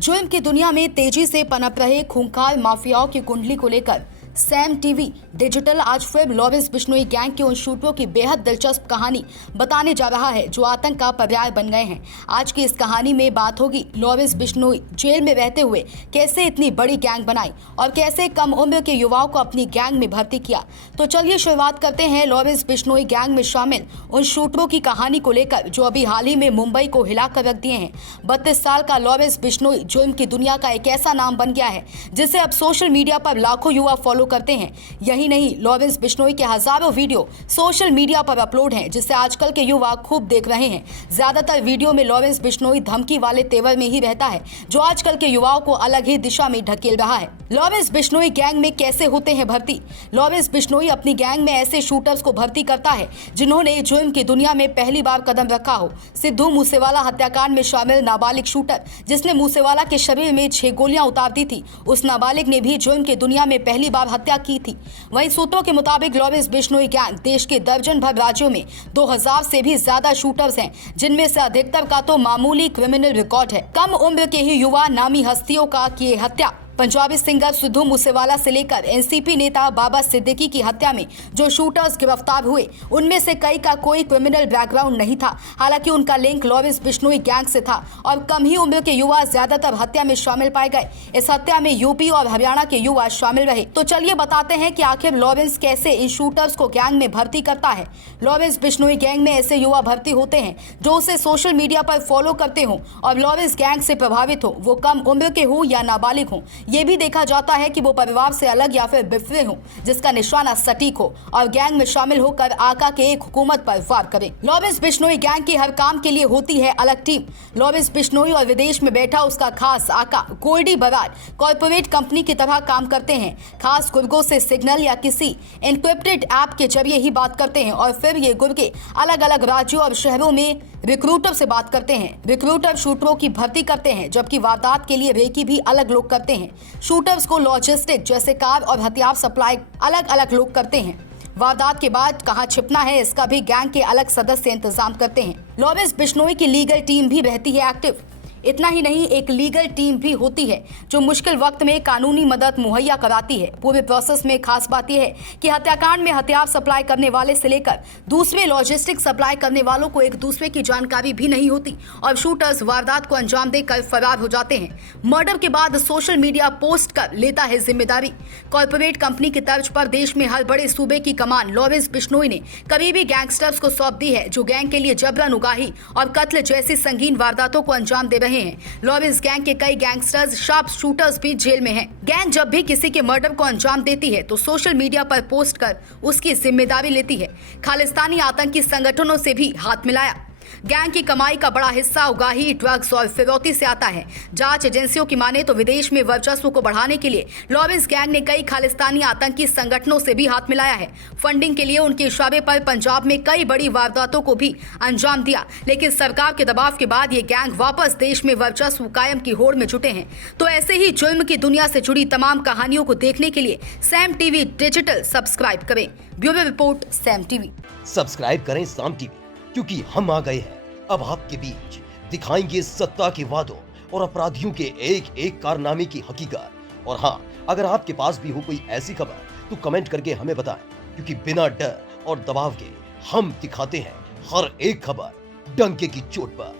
जुर्म की दुनिया में तेजी से पनप रहे खूंखार माफियाओं की कुंडली को लेकर सैम टीवी डिजिटल आज फिर लॉरेंस बिश्नोई गैंग के उन शूटरों की बेहद दिलचस्प कहानी बताने जा रहा है जो आतंक का पर्याय बन गए हैं। आज की इस कहानी में बात होगी लॉरेंस बिश्नोई जेल में रहते हुए कैसे इतनी बड़ी गैंग बनाई और कैसे कम उम्र के युवाओं को अपनी गैंग में भर्ती किया। तो चलिए शुरुआत करते हैं लॉरेंस बिश्नोई गैंग में शामिल उन शूटरों की कहानी को लेकर जो अभी हाल ही में मुंबई को हिलाकर रख दिए हैं। 32 साल का लॉरेंस बिश्नोई जुर्म की दुनिया का एक ऐसा नाम बन गया है जिसे अब सोशल मीडिया पर लाखों युवा फॉलो करते हैं। यही नहीं, लॉरेंस बिश्नोई के हजारों वीडियो सोशल मीडिया पर अपलोड हैं जिसे आजकल के युवा खूब देख रहे हैं। ज्यादातर वीडियो में लॉरेंस बिश्नोई धमकी वाले तेवर में ही रहता है जो आजकल के युवाओं को अलग ही दिशा में ढकेल रहा है। लॉरेंस बिश्नोई गैंग में कैसे होते हैं भर्ती? लॉरेंस बिश्नोई अपनी गैंग में ऐसे शूटर्स को भर्ती करता है जिन्होंने जुर्म की दुनिया में पहली बार कदम रखा हो। सिद्धू मूसेवाला हत्याकांड में शामिल नाबालिग शूटर जिसने मूसेवाला के शरीर में 6 गोलियां उतार दी थी, उस नाबालिग ने भी जुर्म की दुनिया में पहली बार हत्या की थी। वहीं सूत्रों के मुताबिक लॉरेंस बिश्नोई गैंग देश के दर्जन भर राज्यों में 2000 से भी ज्यादा शूटर्स हैं जिनमें से अधिकतर का तो मामूली क्रिमिनल रिकॉर्ड है। कम उम्र के ही युवा नामी हस्तियों का किए हत्या। पंजाबी सिंगर सिद्धू मूसेवाला से लेकर एनसीपी नेता बाबा सिद्दीकी की हत्या में जो शूटर्स गिरफ्तार हुए उनमें से कई का कोई क्रिमिनल बैकग्राउंड नहीं था। हालांकि उनका लिंक लॉरेंस बिश्नोई गैंग से था और कम ही उम्र के युवा ज्यादातर हत्या में शामिल पाए गए। इस हत्या में यूपी और हरियाणा के युवा शामिल रहे। तो चलिए बताते हैं कि आखिर लॉरेंस कैसे इन शूटर्स को गैंग में भर्ती करता है। लॉरेंस बिश्नोई गैंग में ऐसे युवा भर्ती होते हैं जो उसे सोशल मीडिया पर फॉलो करते हों और लॉरेंस गैंग से प्रभावित हो, वो कम उम्र के हो या नाबालिग हो। ये भी देखा जाता है कि वो परिवार से अलग या फिर बिफरे हों जिसका निशाना सटीक हो और गैंग में शामिल होकर आका के एक हुकूमत पर वार करें। लॉरेंस बिश्नोई गैंग की हर काम के लिए होती है अलग टीम। लॉरेंस बिश्नोई और विदेश में बैठा उसका खास आका गोल्डी बरार कॉर्पोरेट कंपनी की तरह काम करते हैं। खास गुर्गों से सिग्नल या किसी एनक्रिप्टेड ऐप के जरिए ही बात करते हैं और फिर ये गुर्गे अलग अलग राज्यों और शहरों में रिक्रूटर से बात करते हैं। रिक्रूटर शूटरों की भर्ती करते हैं जबकि वारदात के लिए रेकी भी अलग लोग करते हैं। शूटर्स को लॉजिस्टिक जैसे कार और हथियार सप्लाई अलग अलग लोग करते हैं। वारदात के बाद कहां छिपना है इसका भी गैंग के अलग सदस्य इंतजाम करते हैं। लॉरेंस बिश्नोई की लीगल टीम भी रहती है एक्टिव। इतना ही नहीं, एक लीगल टीम भी होती है जो मुश्किल वक्त में कानूनी मदद मुहैया कराती है। पूरे प्रोसेस में खास बात यह है कि हत्याकांड में हथियार सप्लाई करने वाले से लेकर दूसरे लॉजिस्टिक सप्लाई करने वालों को एक दूसरे की जानकारी भी नहीं होती और शूटर्स वारदात को अंजाम देकर फरार हो जाते हैं। मर्डर के बाद सोशल मीडिया पोस्ट कर लेता है जिम्मेदारी। कॉर्पोरेट कंपनी की तर्ज पर देश में हर बड़े सूबे की कमान लॉरेंस बिश्नोई ने करीबी गैंगस्टर्स को सौंप दी है जो गैंग के लिए जबरन उगाही और कत्ल जैसी संगीन वारदातों को अंजाम दे रहे हैं। लॉरेंस गैंग के कई गैंगस्टर्स शार्प शूटर्स भी जेल में हैं। गैंग जब भी किसी के मर्डर को अंजाम देती है तो सोशल मीडिया पर पोस्ट कर उसकी जिम्मेदारी लेती है। खालिस्तानी आतंकी संगठनों से भी हाथ मिलाया। गैंग की कमाई का बड़ा हिस्सा उगाही, ड्रग्स और फिरौती से आता है। जांच एजेंसियों की माने तो विदेश में वर्चस्व को बढ़ाने के लिए लॉरेंस गैंग ने कई खालिस्तानी आतंकी संगठनों से भी हाथ मिलाया है। फंडिंग के लिए उनके इशारे पर पंजाब में कई बड़ी वारदातों को भी अंजाम दिया, लेकिन सरकार के दबाव के बाद ये गैंग वापस देश में वर्चस्व कायम की होड़ में जुटे हैं। तो ऐसे ही जुर्म की दुनिया से जुड़ी तमाम कहानियों को देखने के लिए सैम टीवी डिजिटल सब्सक्राइब करें। Bureau report, Sam TV. Subscribe करें साम टीवी, क्योंकि हम आ गए हैं अब आपके बीच। दिखाएंगे सत्ता के वादों और अपराधियों के एक एक कारनामे की हकीकत। और हाँ, अगर आपके पास भी हो कोई ऐसी खबर तो कमेंट करके हमें बताएं, क्योंकि बिना डर और दबाव के हम दिखाते हैं हर एक खबर डंके की चोट पर।